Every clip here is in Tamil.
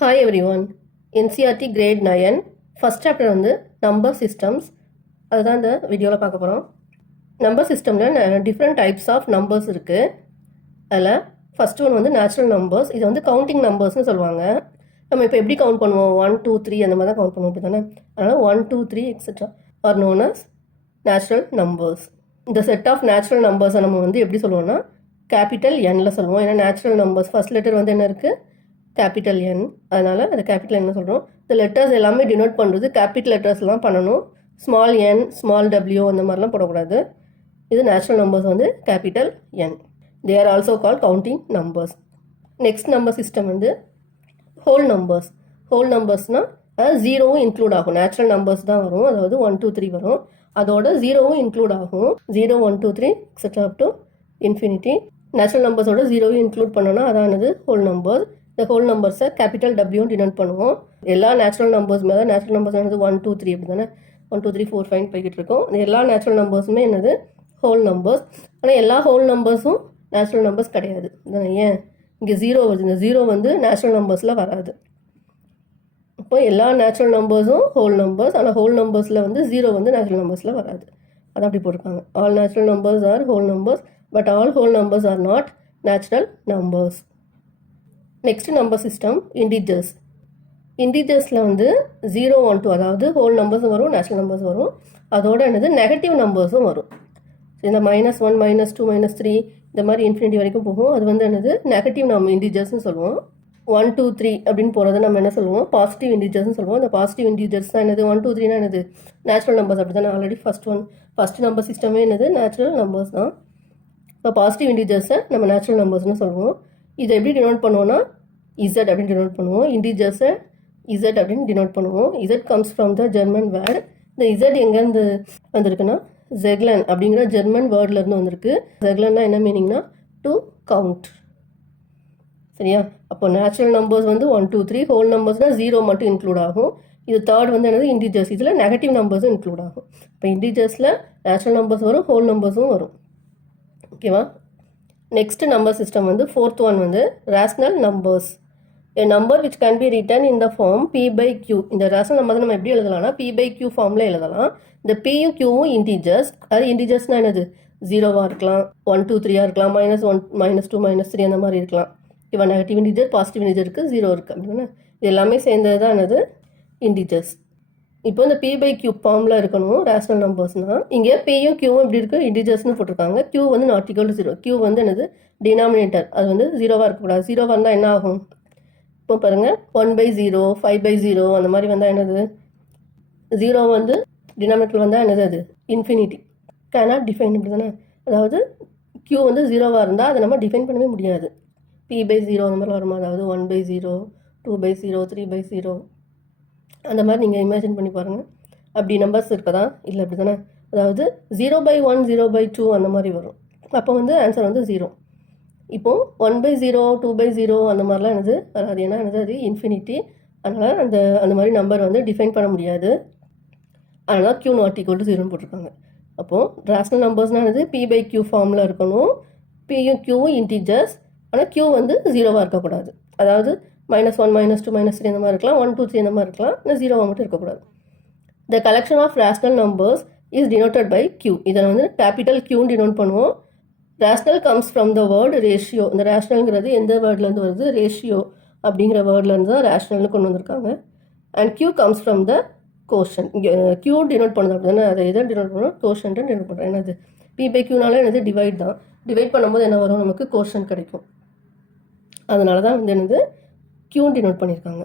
Hi everyone. NCERT grade 9 first chapter வந்து நம்பர் சிஸ்டம்ஸ். அதுதான் இந்த வீடியோவில் பார்க்க போகிறோம். நம்பர் சிஸ்டமில் டிஃப்ரெண்ட் டைப்ஸ் ஆஃப் நம்பர்ஸ் இருக்குது. அதில் ஃபஸ்ட் ஒன் வந்து நேச்சுரல் நம்பர்ஸ். இது வந்து கவுண்டிங் நம்பர்ஸ்னு சொல்லுவாங்க. நம்ம இப்போ எப்படி கவுண்ட் பண்ணுவோம்? 1 2 3 அந்த மாதிரி தான் கவுண்ட் பண்ணுவோம், அப்படி தானே? அதனால் 1 2 3 etcetera are known as natural numbers. இந்த செட் ஆஃப் நேச்சுரல் நம்பர்ஸை நம்ம வந்து எப்படி சொல்லுவோம்னா கேபிட்டல் எண்ணில் சொல்லுவோம். ஏன்னா நேச்சுரல் நம்பர்ஸ் ஃபஸ்ட் லெட்டர் வந்து என்ன இருக்குது? கேபிட்டல் என். அதனால் அதை கேபிட்டல் என்ன சொல்கிறோம்? இந்த லெட்டர்ஸ் எல்லாமே டினோட் பண்ணுறது கேபிட்டல் லெட்டர்ஸ்லாம் பண்ணணும். ஸ்மால் என், ஸ்மால் டபிள்யூ அந்த மாதிரிலாம் போடக்கூடாது. இது நேச்சுரல் நம்பர்ஸ் வந்து capital N. They are also call counting numbers. Next number system வந்து ஹோல் நம்பர்ஸ். ஹோல் நம்பர்ஸ்னால் அதாவது ஜீரோவும் இன்க்ளூட் ஆகும். நேச்சுரல் நம்பர்ஸ் தான் வரும், அதாவது 1 2 3 வரும். அதோட ஜீரோவும் இன்க்ளூட் ஆகும். 0 1 2 3 etcetera up to infinity. Natural நம்பர்ஸோட ஜீரோவும் இன்க்ளூட் பண்ணோன்னா அதானது ஹோல் நம்பர்ஸ். இந்த ஹோல் நம்பர்ஸை கேபிட்டல் டபிள்யூ டினோட் பண்ணுவோம். எல்லா நேச்சுரல் நம்பர்ஸுமே தான் நேச்சுரல் நம்பர்ஸ் என்னது 1 2 3 அப்படி தானே? 1 2 3 4 5 போய்கிட்டு இருக்கோம். எல்லா நேச்சுரல் நம்பர்ஸுமே என்னது ஹோல் நம்பர்ஸ். ஆனால் எல்லா ஹோல் நம்பர்ஸும் நேச்சுரல் நம்பர்ஸ் கிடையாது தானே? ஏன் இங்கே ஜீரோ வருது? இந்த ஜீரோ வந்து நேச்சுரல் நம்பர்ஸில் வராது. இப்போ எல்லா நேச்சுரல் நம்பர்ஸும் ஹோல் நம்பர்ஸ். ஆனால் ஹோல் நம்பர்ஸில் வந்து ஜீரோ வந்து நேச்சுரல் நம்பர்ஸில் வராது. அது அப்படி போட்டிருக்காங்க. All natural numbers are whole numbers, but all whole numbers are not natural numbers. Next number system integers. இன்டிஜர்ஸில் வந்து 0 1 2 அதாவது ஹோல் நம்பர்ஸும் வரும், நேச்சுரல் நம்பர்ஸ் வரும். அதோட என்னது நெகட்டிவ் நம்பர்ஸும் வரும். இந்த -1 -2 -3 இந்த மாதிரி இன்ஃபினிட்டி வரைக்கும் போகும். அது வந்து என்னது நெகட்டிவ் நம்ம இன்டிஜர்ஸ்னு சொல்லுவோம். 1 2 3 அப்படின்னு போகிறத நம்ம என்ன சொல்லுவோம்? பாசிட்டிவ் இன்டிஜர்ஸ்னு சொல்லுவோம். இந்த பாசிட்டிவ் இன்டிஜர்ஸ் தான் என்னது 1 2 3 என்னது நேச்சுரல் நம்பர்ஸ். அப்படி தானே? ஆல்ரெடி ஃபஸ்ட் நம்பர் சிஸ்டமே என்னது நேச்சுரல் நம்பர்ஸ் தான். இப்போ பாசிட்டிவ் இன்டிஜர்ஸை நம்ம நேச்சுரல் நம்பர்ஸ்னு சொல்லுவோம். இதை எப்படி டினோட் பண்ணுவோம்னா இசட் அப்படின்னு டினோட் பண்ணுவோம். இன்டிஜர்ஸை இசட் அப்படின்னு டினோட் பண்ணுவோம். Z comes from the German word. இந்த இசட் எங்கேருந்து வந்திருக்குன்னா ஜெக்லன் அப்படிங்கிற ஜெர்மன் வேர்ட்லேருந்து வந்திருக்கு. ஜெக்லன்னா என்ன மீனிங்னா டு கவுண்ட். சரியா? அப்போ நேச்சுரல் நம்பர்ஸ் வந்து 1 2 3, ஹோல் நம்பர்ஸ்னால் 0 மட்டும் இன்க்ளூட் ஆகும். இது தேர்ட் வந்து என்னது இன்டிஜர்ஸ். இதில் நெகட்டிவ் நம்பர்ஸும் இன்க்ளூட் ஆகும். இப்போ இன்டிஜர்ஸில் நேச்சுரல் நம்பர்ஸ் வரும், ஹோல் நம்பர்ஸும் வரும். ஓகேவா? நெக்ஸ்ட் நம்பர் சிஸ்டம் வந்து ஃபோர்த் ஒன் வந்து rational numbers. A number which can be written in the form p/q. இந்த ரேஷனல் நம்பர் நம்ம எப்படி எழுதலாம்னா p/q ஃபார்மில் எழுதலாம். இந்த pயும் qவும் இன்டிஜர்ஸ். அது இன்டிஜர்ஸ்னால் என்னது ஜீரோவாக இருக்கலாம், 1 2 3 இருக்கலாம், -1 -2 -3 அந்த மாதிரி இருக்கலாம். இப்போ நெகட்டிவ் இன்டிஜர், பாசிட்டிவ் இன்டிஜர் இருக்குது, ஜீரோ இருக்குது அப்படின்னா இது எல்லாமே சேர்ந்தது தான் என்னது இன்டிஜர்ஸ். இப்போ இந்த p/q ஃபார்மில் இருக்கணும் ரேஷனல் நம்பர்ஸ்னால். இங்கே pயும் qவும் எப்படி இருக்குது இன்டிஜர்ஸ்னு போட்டிருக்காங்க. q வந்து நாட் ஈக்குவல் டு 0. q வந்து என்னது டினாமினேட்டர். அது வந்து ஜீரோவாக இருக்கக்கூடாது. ஜீரோவாக இருந்தால் என்ன ஆகும்? இப்போ பாருங்கள் 1/0 5/0 அந்த மாதிரி வந்தால் என்னது ஜீரோ வந்து டினாமினேட்டர் வந்தால் என்னது அது இன்ஃபினிட்டி. கேனாட் டிஃபைன் இப்படி தானே? அதாவது q வந்து ஜீரோவாக இருந்தால் அதை நம்ம டிஃபைன் பண்ணவே முடியாது. p/0 அந்த மாதிரி வருமா? அதாவது 1/0 2/0 3/0 அந்த மாதிரி நீங்கள் இமேஜின் பண்ணி பாருங்கள். அப்படி நம்பர்ஸ் இருக்கதா? இல்லை அப்படி தானே? அதாவது 0/1 0/2 அந்த மாதிரி வரும். அப்போ வந்து ஆன்சர் வந்து 0. இப்போது 1/0 2/0 அந்த மாதிரிலாம் என்னது வராது. ஏன்னா என்னது அது இன்ஃபினிட்டி. அதனால் அந்த மாதிரி நம்பர் வந்து டிஃபைன் பண்ண முடியாது. அதனால் q நாட் ஈக்குவல் டு 0ன்னு போட்டிருக்காங்க. அப்போது ரேஷனல் நம்பர்ஸ்னால் என்னது p/q ஃபார்மில் இருக்கணும். pயும் qவும் இன்டிஜர்ஸ். ஆனால் q வந்து ஜீரோவாக இருக்கக்கூடாது. அதாவது -1 -2 -3 அந்த மாதிரி இருக்கலாம், 1 2 3 அந்த மாதிரி இருக்கலாம். ஆனால் ஜீரோவாக மட்டும் இருக்கக்கூடாது. The collection of rational numbers is denoted by q. இதை வந்து கேபிட்டல் q டினோட் பண்ணுவோம். Rational comes from the word ratio. இந்த ரேஷனல்ங்கிறது எந்த வேர்ட்லேருந்து வருது? ரேஷியோ அப்படிங்கிற வேர்ட்லேருந்து தான் ரேஷனல்னு கொண்டு வந்திருக்காங்க. And q comes from the quotient. இங்கே q டினோட் பண்ணுது அப்படி தானே? அதை எதை டினோட் பண்ணணும்? கோஷன்ட்டு டினோட் பண்ணுறோம். என்னது p/qனால என்னது டிவைட் தான். டிவைட் பண்ணும்போது என்ன வரும்? நமக்கு கோஷன் கிடைக்கும். அதனால தான் வந்து என்னது q டினோட் பண்ணியிருக்காங்க.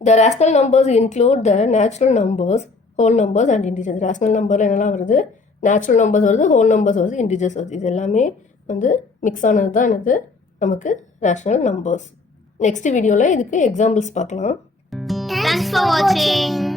த rational numbers include the natural numbers, whole numbers and integers. Rational நம்பரில் என்னெல்லாம் வருது? நேச்சுரல் நம்பர்ஸ் வருது, ஹோல் நம்பர்ஸ் வருது, இன்டிஜர்ஸ் வருது. இது எல்லாமே வந்து மிக்ஸ் ஆனது தான் என்னது நமக்கு ரேஷனல் நம்பர்ஸ். நெக்ஸ்ட் வீடியோவில் இதுக்கு எக்ஸாம்பிள்ஸ் பார்க்கலாம். Thanks for watching.